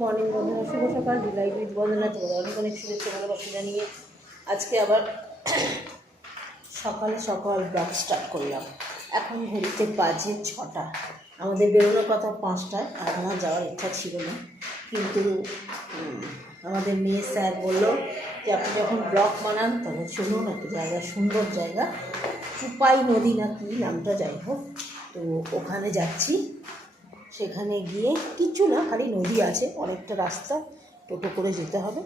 Morning বন্ধুরা শুভ সকাল জুলাই বীজ বন্দনা তোমাদের অনেক অনেক শুভেচ্ছা, ভালোবাসা জানিয়ে আজকে আবার সকালে সকাল ব্লগ স্টার্ট করলাম। এখন ঘড়িতে বাজে ছটা। আমাদের বেরোনোর কথা পাঁচটায়, আর আমার যাওয়ার ইচ্ছা ছিল না। কিন্তু আমাদের মেয়ে স্যার বলল যে, আপনি যখন ব্লক বানান, তখন শুনুন, একটা জায়গা, সুন্দর জায়গা, চুপাই নদী না কি নামটা যাই হোক। তো ওখানে যাচ্ছি। সেখানে গিয়ে কিছু না, খালি নদী আছে, অনেকটা রাস্তা, টোটো করে যেতে হবে।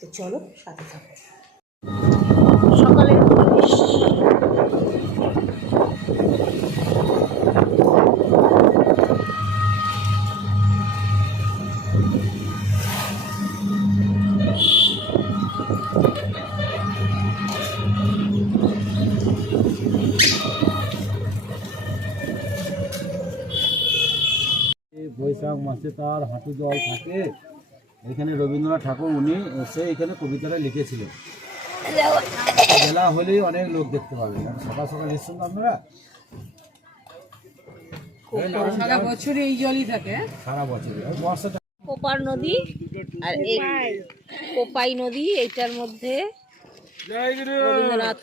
তো চলো, সাথে থাকো। বৈশাখ মাসে তার হাঁটু জল থাকে। এখানে রবীন্দ্রনাথ ঠাকুর উনি এসে এখানে কবিতাটা লিখেছিলেন। বেলা হলেই অনেক লোক দেখতে পাবে। সকাল সকাল এসছেন আপনারা? সারা বছর এই জলই থাকে। সারা বছর বর্ষাটা কোপার নদী আর এই কোপাই নদী এইটার মধ্যে রবীন্দ্রনাথ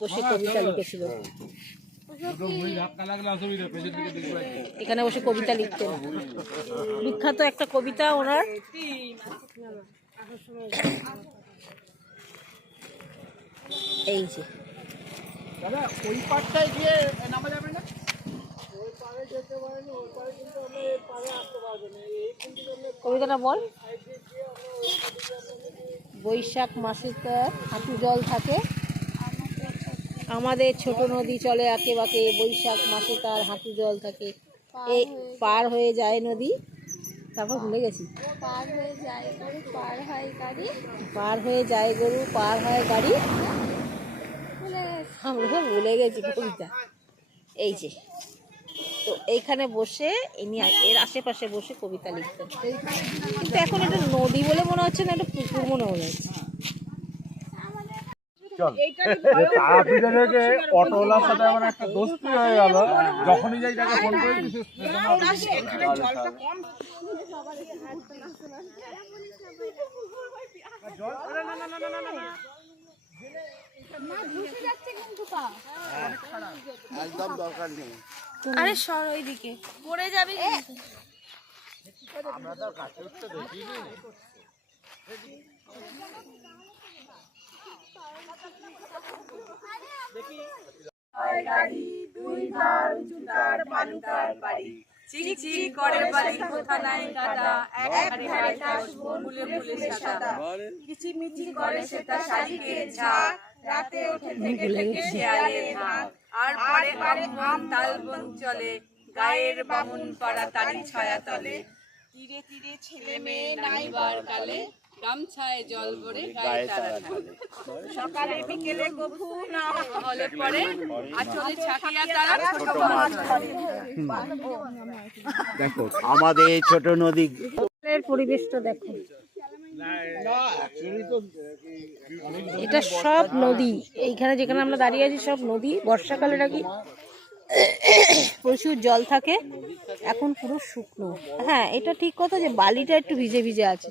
বসে কবিতা লিখেছিল। এখানে বসে কবিতা লিখতেন। বিখ্যাত একটা কবিতা ওনার। এই যে। কবিতাটা বল। বৈশাখ মাসে তো হাঁটু জল থাকে। আমাদের ছোট নদী চলে আঁকে বাঁকে বৈশাখ মাসে তার হাঁটু জল থাকে। এই পার হয়ে যায় নদী তারপর ভুলে গেছি। পার হয়ে যায় গরু পার হয় গাড়ি। পার হয়ে যায় গরু পার হয় গাড়ি। আমরা ভুলে গেছি কবিতা। এই যে তো এইখানে বসে ইনি এর আশেপাশে বসে কবিতা লিখতেন কিন্তু এখন এটা নদী বলে মনে হচ্ছে না এটা পুকুর মনে মনে হচ্ছে। অটোওয়ালার সাথে আমার একটা দোস্তি হয়ে গেল যখনই যাই তাকে ফোন করে দিছি আরে সর ওইদিকে পড়ে যাবে রাতে ওঠে থেকে হাঁক আর পরে পারে আম তাল চলে। গায়ের বামুন পাড়া তারি ছায়া তলে। তীরে তীরে ছেলে মেয়ে নাইবার কালে। গামছায় জল ভরে গায়ে তারা ঢালে। সকালে বিকেলে কভু না হলে পরে আচলে ছাকিয়া তারা ছোট মাছ দেখো আমাদের এই ছোট নদী এর পরিবেশটা দেখো। এটা সব নদী। এইখানে যেখানে আমরা দাঁড়িয়ে আছি সব নদী। বর্ষাকালে নাকি প্রচুর জল থাকে। এখন পুরো শুকনো। হ্যাঁ এটা ঠিক কথা যে বালিটা একটু ভিজে ভিজে আছে।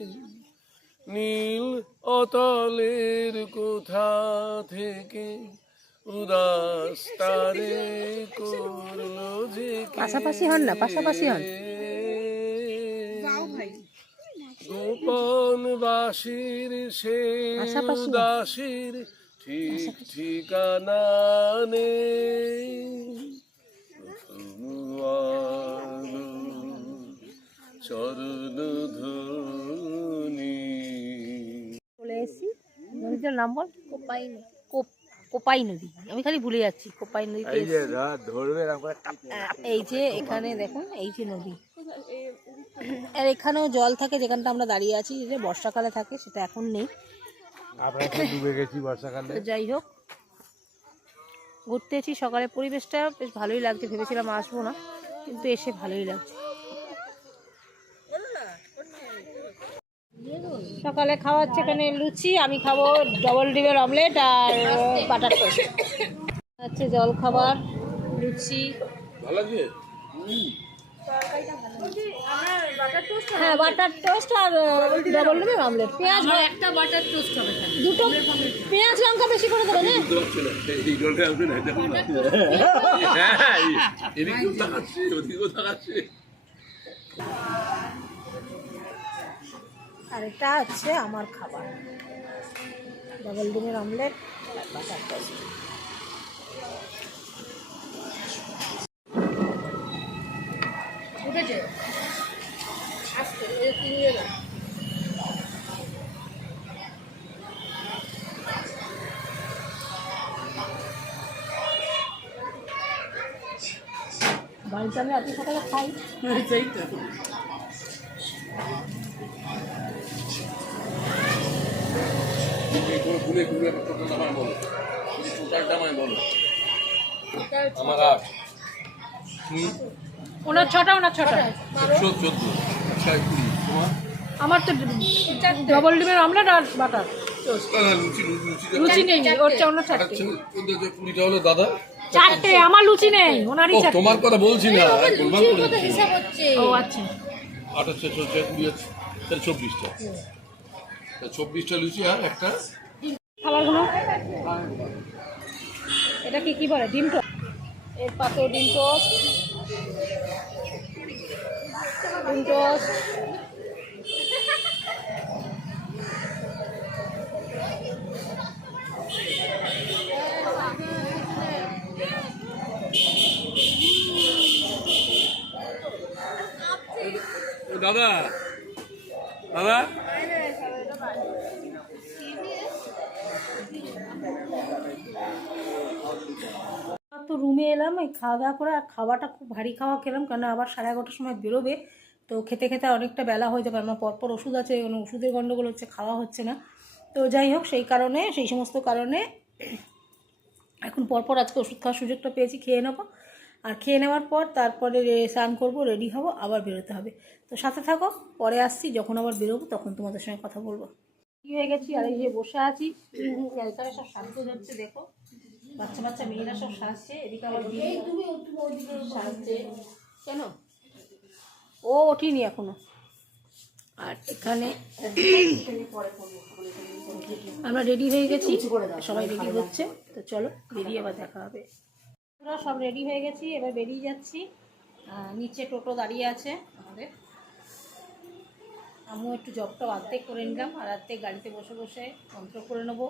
নীল অতলের কোথা থেকে উদাস তারে করল যে পাশাপাশি হন না, পাশাপাশি হন। গোপন বাসির সে পাশাপাশি ঠিক ঠিকানা নেই। চরণ ধ্বনি চলে এসেছি নদীটার নাম বল? কোপাই কোপ- কোপাই নদী। আমি খালি ভুলে যাচ্ছি কোপাই নদীতে এই যে এখানে দেখুন এই যে নদী। আর এখানেও জল থাকে যেখানটা আমরা দাঁড়িয়ে আছি যে বর্ষাকালে থাকে সেটা এখন নেই। আমরা ডুবে গেছি বর্ষাকালে। যাই হোক ঘুরতে এসেছি সকালে পরিবেশটা বেশ ভালোই লাগছে ভেবেছিলাম আসব না কিন্তু এসে ভালোই লাগছে। সকালে খাওয়া হচ্ছে এখানে লুচি আমি খাব ডবল ডিমের অমলেট আর বাটার টোস্ট হচ্ছে জল খাবার লুচি। হ্যাঁ বাটার টোস্ট আর ডবল ডিমের অমলেট পেঁয়াজ একটা বাটার টোস্ট হবে দুটো পেঁয়াজ লঙ্কা বেশি করে দেবে না? হ্যাঁ এদিকেও তাকাচ্ছে ওদিকেও তাকাচ্ছে আর এটা হচ্ছে আমার খাবার। ডাবল ডিমের অমলেট আর বাটার টোস্ট উঠেছে আস্তে এই তিনিয়ে বাড়িতে আমি এত সকালে খাই। বলো। বলো। আমার আট। ওনার ছটা ওনার ছটা। চোদ্দ। চোদ্দ ছয় কুড়ি। তোমার? আমার তো ডবল ডিমের অমলেট আর বাটার লুচি নেই ওর চা ওনার চারটে। আচ্ছা ওদের যে কুড়িটা হলো দাদা? চারটে আমার লুচি নেই ওনারই ও চারটে। তোমার কথা বলছি না ও আচ্ছা। আঠাশ কুড়ি আছে চব্বিশটা। চব্বিশটা লুচি আর একটা খাবারগুলো? এটা কি কি বলে? ডিম টোস্ট? এর পাতেও ডিম টোস্ট। ডিম টোস্ট। দাদা দাদা রুমে এলাম, এই খাওয়া দাওয়া করে আর খাওয়াটা খুব ভারী খাওয়া খেলাম কারণ আবার সাড়ে এগারোটার সময় বেরোবে, তো খেতে খেতে অনেকটা বেলা হয়ে যাবে, আমার পরপর ওষুধ আছে ওষুধের গণ্ডগোল হচ্ছে, খাওয়া হচ্ছে না। তো যাই হোক, সেই কারণে, সেই সমস্ত কারণে এখন পরপর আজকে ওষুধ খাওয়ার সুযোগটা পেয়েছি, খেয়ে নেব। আর খেয়ে নেওয়ার পর তারপরে স্নান করব রেডি হব, আবার বেরোতে হবে। তো সাথে থাকো, পরে আসছি, যখন আবার বেরোবো, তখন তোমাদের সঙ্গে কথা বলব। কি হয়ে গেছি, আর এই যে বসে আছি এখানে সব সাজগোজ হচ্ছে, দেখো। বাচ্চা বাচ্চা মেয়েরা সব সাজছে এদিকে আবার সাজছে। কেন? ও ওঠিনি এখনও। আর এখানে আমরা রেডি হয়ে গেছি। সবাই রেডি হচ্ছে। তো চলো বেরিয়ে আবার দেখা হবে। আমরা সব রেডি হয়ে গেছি এবার বেরিয়ে যাচ্ছি। নিচে টোটো দাঁড়িয়ে আছে আমাদের। আমিও একটু জবটা অর্ধেক করে নিলাম আর অর্ধেক গাড়িতে বসে বসে মন্ত্র করে নেব।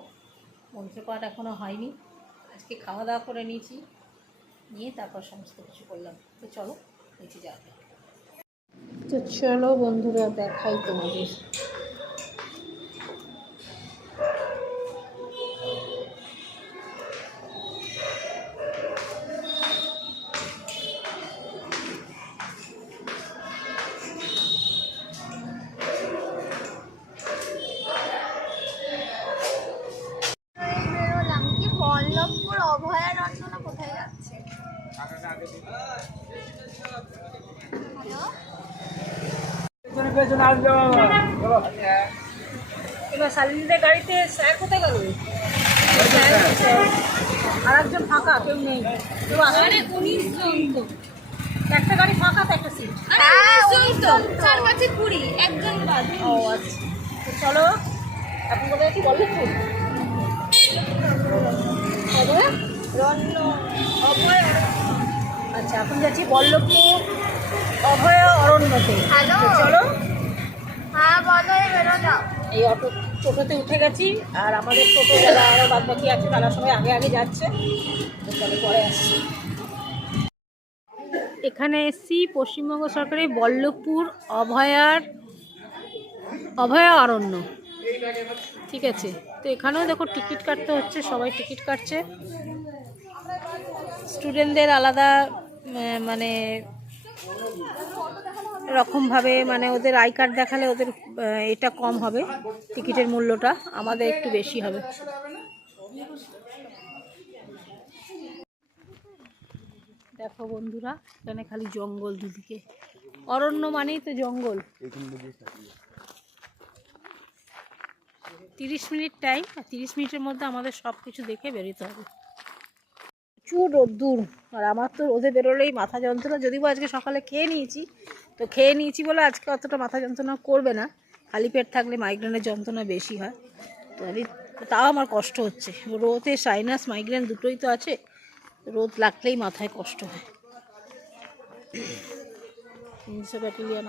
মন্ত্রপাঠ এখনও হয়নি। আজকে খাওয়া দাওয়া করে নিয়েছি। নিয়ে তারপর সমস্ত কিছু করলাম। তো চলো, নিচে যাওয়া। তো চলো বন্ধুরা, দেখাই তোমাদের। এবার শালিনীদের গাড়িতে স্যার কোথায় গেল? আর একজন ফাঁকা কেউ নেই। উনিশ জন তো। একটা গাড়ি ফাঁকা তো একটা সিট হ্যাঁ চার পাঁচে কুড়ি একজন বাদ। ও আচ্ছা। চলো এখন কোথায় আছি বল্লভপুর কোথায়? রণ্য আচ্ছা এখন যাচ্ছি বল্লভপুর অভয় অরণ্যতে। চলো। হ্যাঁ বলো এই বেরো যাও এই অটো টোটোতে উঠে গেছি আর আমাদের টোটো যারা আরও বাদ বাকি আছে তারা সবাই আগে আগে যাচ্ছে। তো চলো পরে আসছি। এখানে এসছি পশ্চিমবঙ্গ সরকারের বল্লভপুর অভয়ার অভয়া অরণ্য। ঠিক আছে তো এখানেও দেখো টিকিট কাটতে হচ্ছে সবাই টিকিট কাটছে। স্টুডেন্টদের আলাদা মানে এরকমভাবে মানে ওদের আই কার্ড দেখালে ওদের এটা কম হবে, টিকিটের মূল্যটা, আমাদের একটু বেশি হবে। দেখো বন্ধুরা, এখানে খালি জঙ্গল দুদিকে। অরণ্য মানেই তো জঙ্গল। তিরিশ মিনিট টাইম আর তিরিশ মিনিটের মধ্যে আমাদের সব কিছু দেখে বেরোতে হবে। প্রচুর রোদ্দুর। আর আমার তো রোদে বেরোলেই মাথা যন্ত্রণা। যদিও আজকে সকালে খেয়ে নিয়েছি, তো খেয়ে নিয়েছি বলে আজকে অতটা মাথা যন্ত্রণা করবে না। খালি পেট থাকলে মাইগ্রেনের যন্ত্রণা বেশি হয়। তো আমি তাও আমার কষ্ট হচ্ছে। রোদে সাইনাস মাইগ্রেন দুটোই তো আছে। রোদ লাগলেই মাথায় কষ্ট হয়।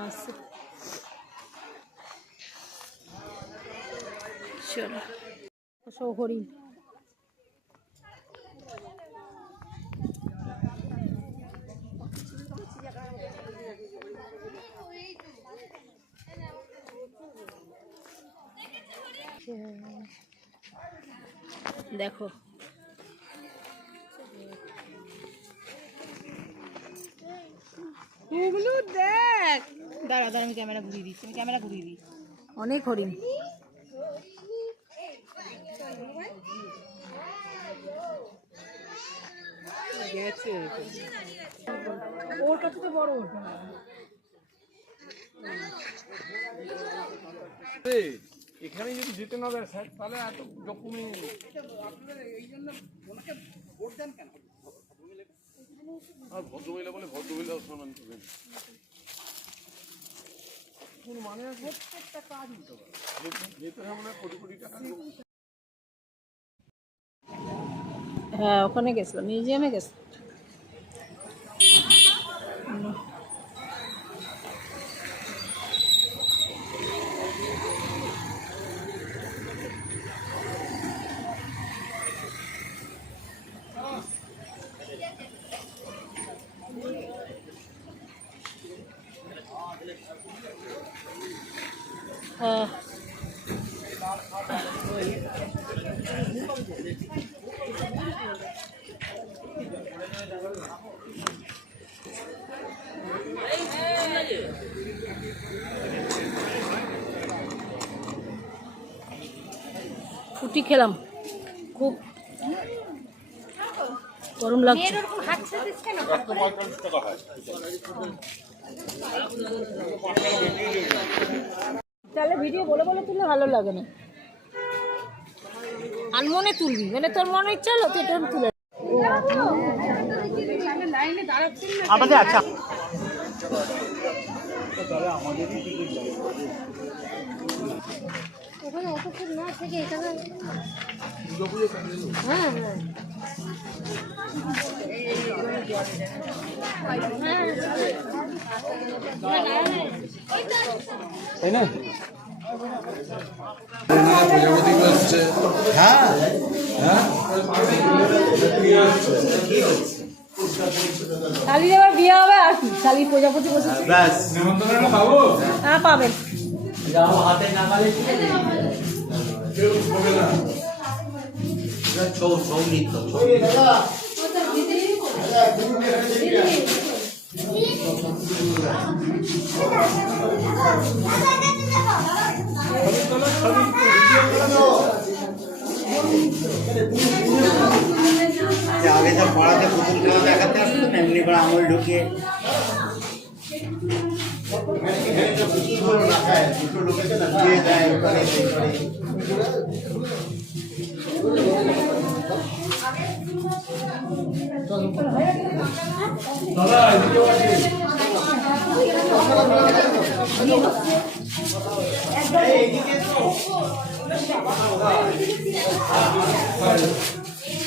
আসছে। চলো। হরিণ। দেখো। দেখ। দাঁড়া দাঁড়া আমি ক্যামেরা ঘুরিয়ে দিচ্ছি আমি ক্যামেরা ঘুরিয়ে দিই। অনেক হরিণ। ওটা তো বড় ওটা এখানে যদি যেতে না দেয় স্যার তাহলে এত ডকুমেন্ট আর ভদ্রমহিলা বলে ভদ্রমহিলা সম্মান করবেন মানে আছে? প্রত্যেকটা কাজ দিতে পারে যেতে হবে না কোটি কোটি টাকা হ্যাঁ ওখানে গেছিলাম মিউজিয়ামে গেছিলাম। ফুটি খেলাম। খুব গরম লাগছে। তাহলে ভিডিও বলে বলে তুললে ভালো লাগে না। আর মনে তুলবি মানে তোর মনে ইচ্ছা হলো তুই এটা তুলে ওখানে অতক্ষণ না থেকে এখানে হ্যাঁ হ্যাঁ। শালির এবার বিয়ে হবে আর কি? শালির প্রজাপতি বসেছে। হ্যাঁ পাবেন। যে আগে সব পাড়াতে পুতুল খেলা দেখাতে আসতো না এমনি করে আঙুল ঢুকিয়ে। দিয়ে দেয়, এ করে, সেই করে।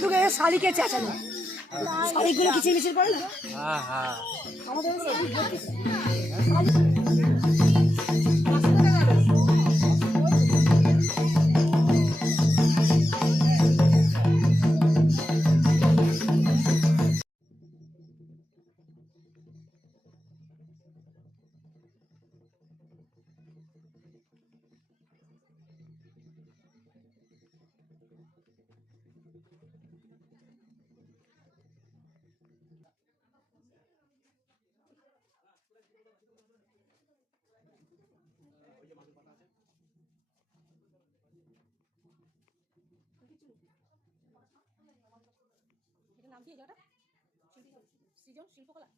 তোকে শালিকে চেঁচানো শালিকগুলো কিচির মিচির করে না? হ্যাঁ হ্যাঁ। আমাদের নাম কি এই জায়গাটা সৃজন শিল্পকলা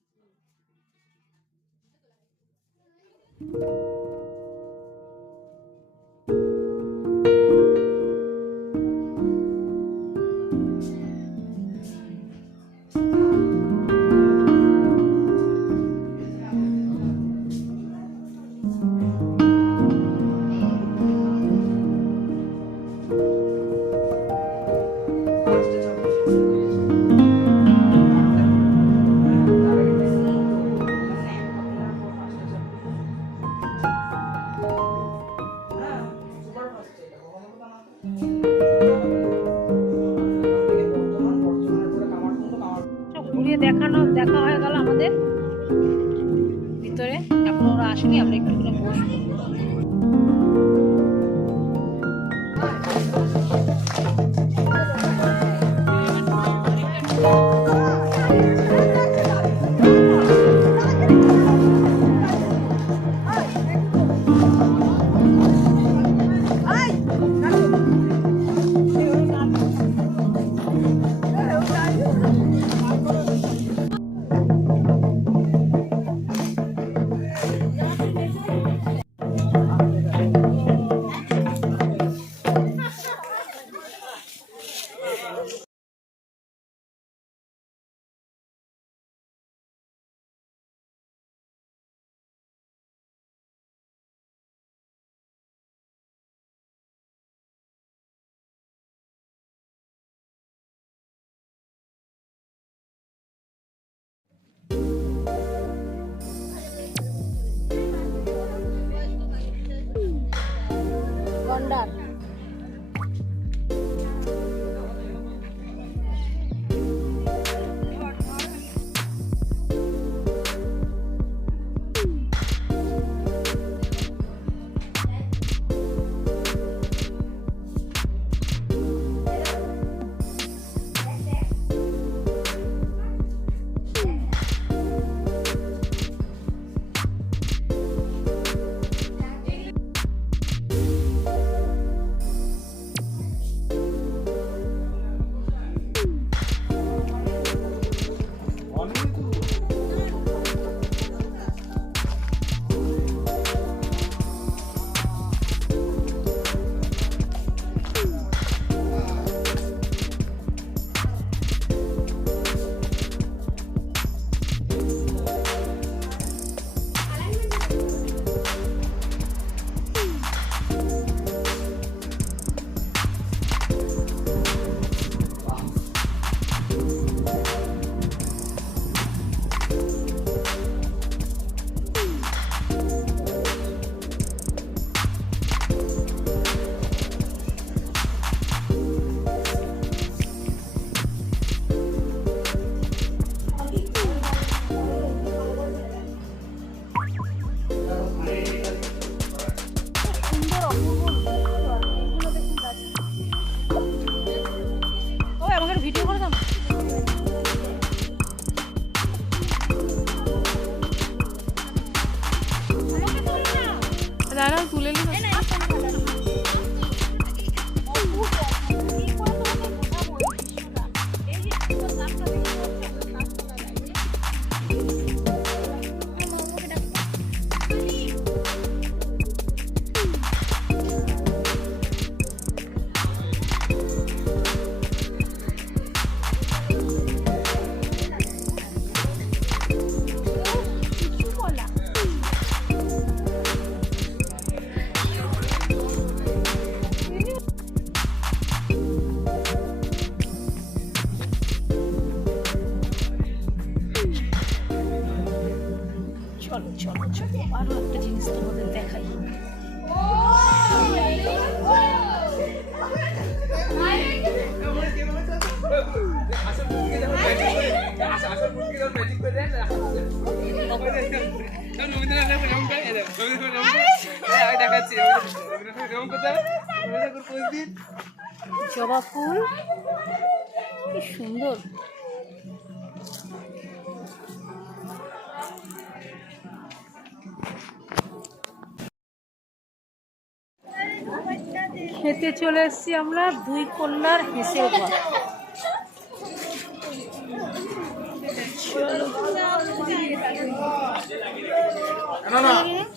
খেতে চলে এসেছি আমরা দুই কন্যার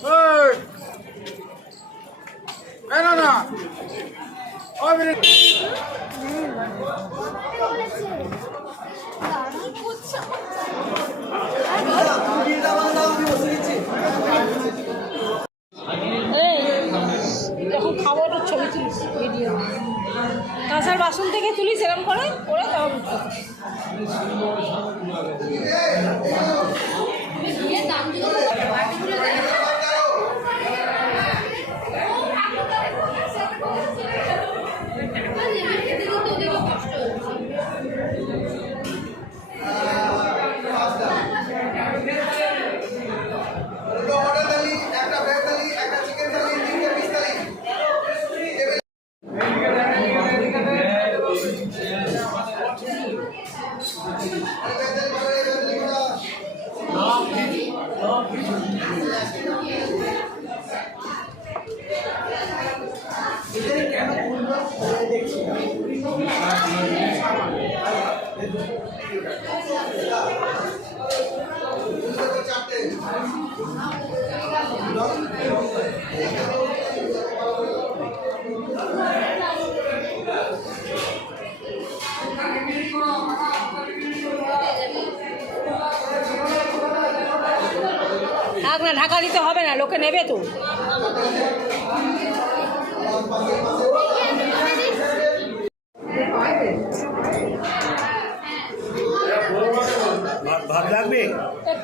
ঘর। না কাঁসার বাসন থেকে তুলি সেরম করে করে? উঠতে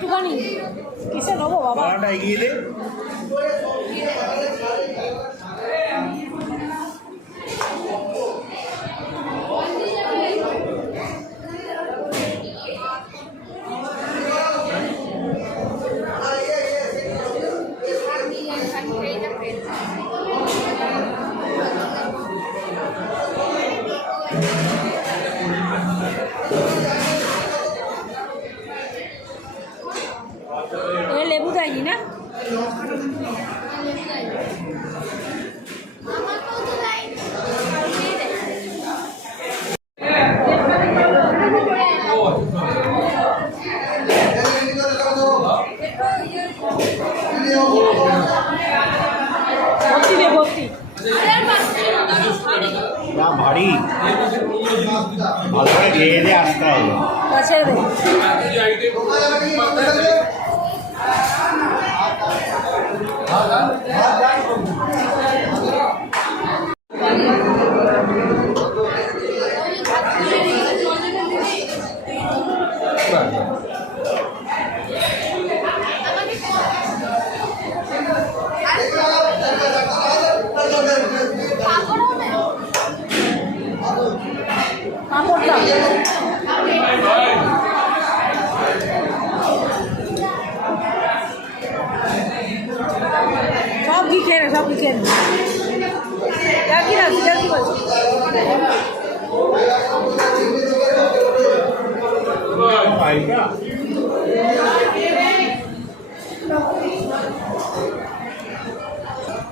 একটুখানি। কিসে নেব বাবা? এগিয়ে দে। ভর্তি যা ভারী। ভালো করে খেয়ে আসতে হবে। কাছে দে পাঁপড়টা সব কি খেয়ে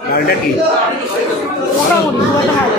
ডালটা কি? মোটামুটি ভালো।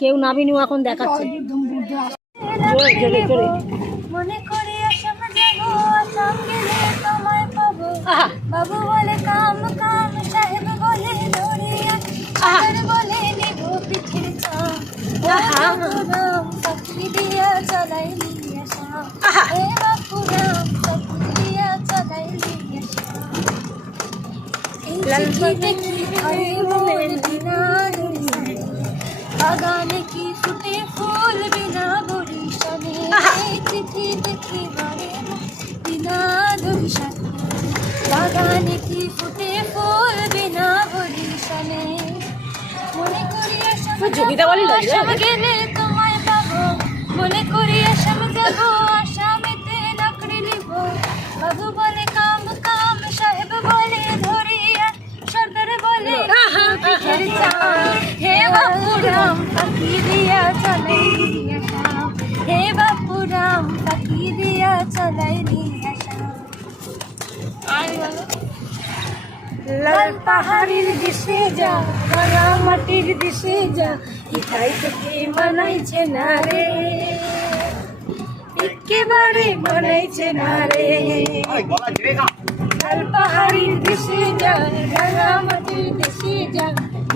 কেউ নামিনি এখন দেখাচ্ছে। বাবু বলে কাম কাম সাহেব বলে দরিয়া বলে নিব পিঠির চাম পাখি দিয়া চলাই লিয়া শাম। আহা। এ পাখি দিয়া চলাই লিয়া শাম। দেখি বাগানে কি ফুটে ফুল বিনা বরিশনে চিঠি দেখি মন বিনা দরিশনে বাগানে কি ফুটে ফুল বিনা বরিশনে মনে করি আসাম আসাম গেলে তোমায় পাবো। মনে করি আসাম যাব আসামেতে নাকড়ি লিব বাবু বলে কাম কাম সাহেব বলে ধরিয়া সর্দার বলে হে বাপুরাম পাখি চলাই দিয়া শাম হে বাপুরাম চলাই শাম লাল পাহাড়ির দিশে যা রাঙা মাটির দিশে যা ইথাই থেকে বানাইছে না রে। একেবারে বানাইছে না রে। লাল পাহাড়ির দিশে যা রাঙা মাটির দিশে যা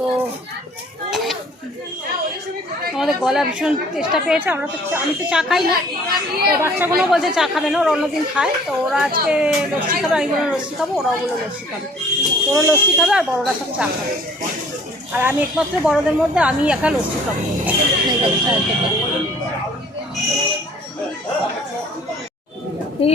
তো আমাদের গলা ভীষণ চেষ্টা পেয়েছে। আমরা তো আমি তো চা খাই না। তো বাচ্চাগুলো বলছে চা খাবে না, ওরা অন্যদিন খায়। তো ওরা আজকে লস্যি খাবে, আমি বললাম লস্যি খাব, ওরাও বলল লস্যি খাবে। তো ওরা লস্যি খাবে আর বড়রা সব চা খাবে। আর আমি একমাত্র বড়দের মধ্যে, আমি একা লস্যি খাব। এই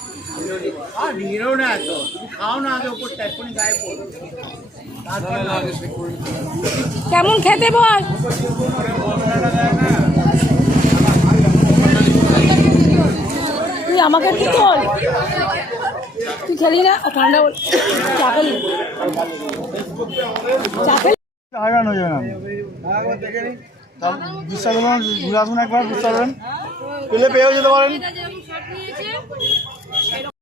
আর নিয়েও না তো তুমি খাও না আগে উপরটা এক্ষুনি গায়ে পড়ো। আগে সে করে কেমন খেতে বল? তুই আমাকে একটু তোল। তুই খেলি না? ও ঠান্ডা বল। চা খেলি। চা খেলি। হারান হয়ে যাবেন বিশ্বাস করুন একবার বিশ্বাস পেলে পেয়েও যেতে পারেন।